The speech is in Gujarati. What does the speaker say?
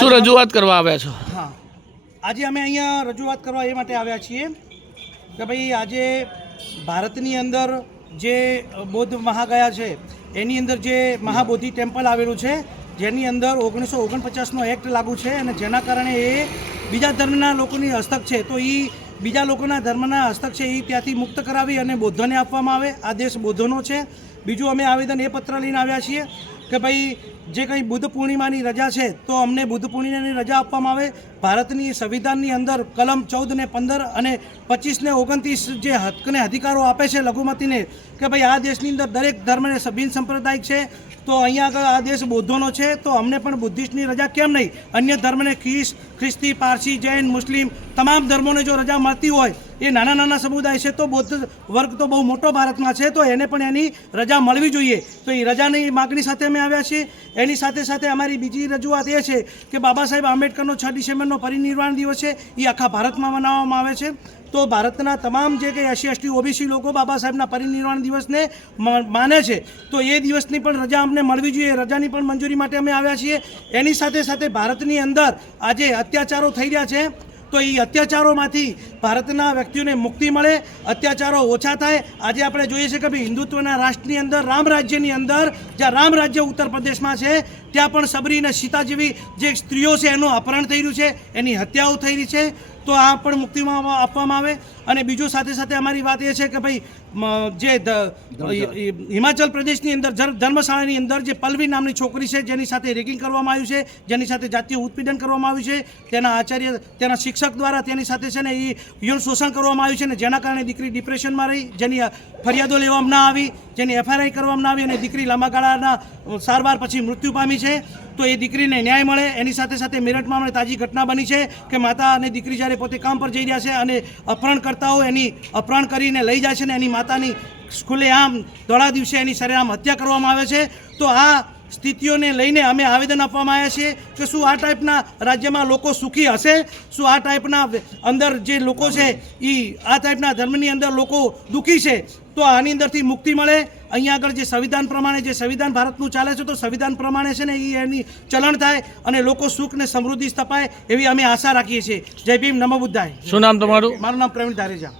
શું રજૂઆત કરવા આવ્યા છો? હા, આજે અમે અહીંયા રજૂઆત કરવા એ માટે આવ્યા છીએ કે ભાઈ આજે ભારતની અંદર જે બૌદ્ધ મહાગયા છે એની અંદર જે મહાબોધિ ટેમ્પલ આવેલું છે, જેની અંદર 1949નો એક્ટ લાગુ છે અને જેના કારણે એ બીજા ધર્મના લોકોની હસ્તક છે, તો એ બીજા લોકોના ધર્મના હસ્તક છે એ ત્યાંથી મુક્ત કરાવી અને બૌદ્ધોને આપવામાં આવે. આ દેશ બૌદ્ધોનો છે. બીજું અમે આવેદન એ પત્ર લઈને આવ્યા છીએ કે ભાઈ જે કંઈ બુદ્ધ પૂર્ણિમાની રજા છે તો અમને બુદ્ધ પૂર્ણિમાની રજા આપવામાં આવે. ભારતની સંવિધાનની અંદર કલમ 14 ને 15 અને 25 ને 29 જે હકને અધિકારો આપે છે લઘુમતીને કે ભાઈ આ દેશની અંદર દરેક ધર્મને બિન સાંપ્રદાયિક છે, તો અહીંયા આગળ આ દેશ બૌદ્ધોનો છે, તો અમને પણ બુદ્ધિસ્ટની રજા કેમ નહીં? અન્ય ધર્મને ખ્રિસ્તી, પારસી, જૈન, મુસ્લિમ તમામ ધર્મોને જો રજા મળતી હોય, એ નાના નાના સમુદાય છે, તો બૌદ્ધ વર્ગ તો બહુ મોટો ભારતમાં છે, તો એને પણ એની રજા મળવી જોઈએ. તો એ રજાની માગણી સાથે અમે આવ્યા છીએ. એની સાથે સાથે અમારી બીજી રજૂઆત એ છે કે બાબા સાહેબ આંબેડકરનો 6 ડિસેમ્બરનો પરિનિર્વાણ દિવસ છે, એ આખા ભારતમાં મનાવવામાં આવે છે. તો ભારતના તમામ જે કંઈ SC ST OBC લોકો બાબા સાહેબના પરિનિર્વાણ દિવસને માને છે, તો એ દિવસની પણ રજા અમને મળવી જોઈએ. રજાની પણ મંજૂરી માટે અમે આવ્યા છીએ. એની સાથે સાથે ભારતની અંદર આજે અત્યાચારો થઈ રહ્યા છે, તો એ અત્યાચારોમાંથી ભારતના વ્યક્તિઓને મુક્તિ મળે, અત્યાચારો ઓછા થાય. આજે આપણે જોઈએ છીએ કે ભાઈ હિન્દુત્વના રાષ્ટ્રની અંદર રામ રાજ્યની અંદર જ્યાં રામ રાજ્ય ઉત્તર પ્રદેશમાં છે, ત્યાં પણ સબરી અને સીતા જેવી જે સ્ત્રીઓ છે એનું અપહરણ થઈ રહ્યું છે, એની હત્યાઓ થઈ રહી છે, તો આ પણ મુક્તિમાં આપવામાં આવે. અને બીજું સાથે સાથે અમારી વાત એ છે કે ભાઈ જે હિમાચલ પ્રદેશની અંદર ધર્મશાળાની અંદર જે પલ્લવી નામની છોકરી છે, જેની સાથે રેગિંગ કરવામાં આવ્યું છે, જેની સાથે જાતીય ઉત્પીડન કરવામાં આવ્યું છે, તેના આચાર્ય, તેના શિક્ષક દ્વારા તેની સાથે છે ને એ યૌન શોષણ કરવામાં આવ્યું છે, ને જેના કારણે દીકરી ડિપ્રેશનમાં રહી, જેની ફરિયાદો લેવામાં ના આવી, જેની FIR કરવામાં ના આવી, અને દીકરી લાંબા ગાળાના સારવાર પછી મૃત્યુ પામી છે. તો એ દીકરીને ન્યાય મળે. એની સાથે સાથે મેરઠમાં હમણાં તાજી ઘટના બની છે કે માતા અને દીકરી જ્યારે પોતે કામ પર જઈ રહ્યા છે અને અપહરણકર્તાઓ એની અપહરણ કરીને લઈ જાય છે ને એની માતાની ખુલ્લેઆમ દોડા દિવસે એની સરેઆમ હત્યા કરવામાં આવે છે. તો આ સ્થિતિઓને લઈને અમે આવેદન આપવામાં આવ્યા છીએ કે શું આ ટાઈપના રાજ્યમાં લોકો સુખી હશે? શું આ ટાઈપના અંદર જે લોકો છે એ આ ટાઈપના ધર્મની અંદર લોકો દુઃખી છે? તો આની અંદરથી મુક્તિ મળે. અહીંયા આગળ જે સંવિધાન પ્રમાણે જે સંવિધાન ભારતનું ચાલે છે, તો સંવિધાન પ્રમાણે છે ને એની ચલણ થાય અને લોકો સુખ ને સમૃદ્ધિ સ્થપાય એવી અમે આશા રાખીએ છીએ. જય ભીમ, નમો બુદ્ધાય. શું નામ તમારું? મારું નામ પ્રવીણ ધારેજા.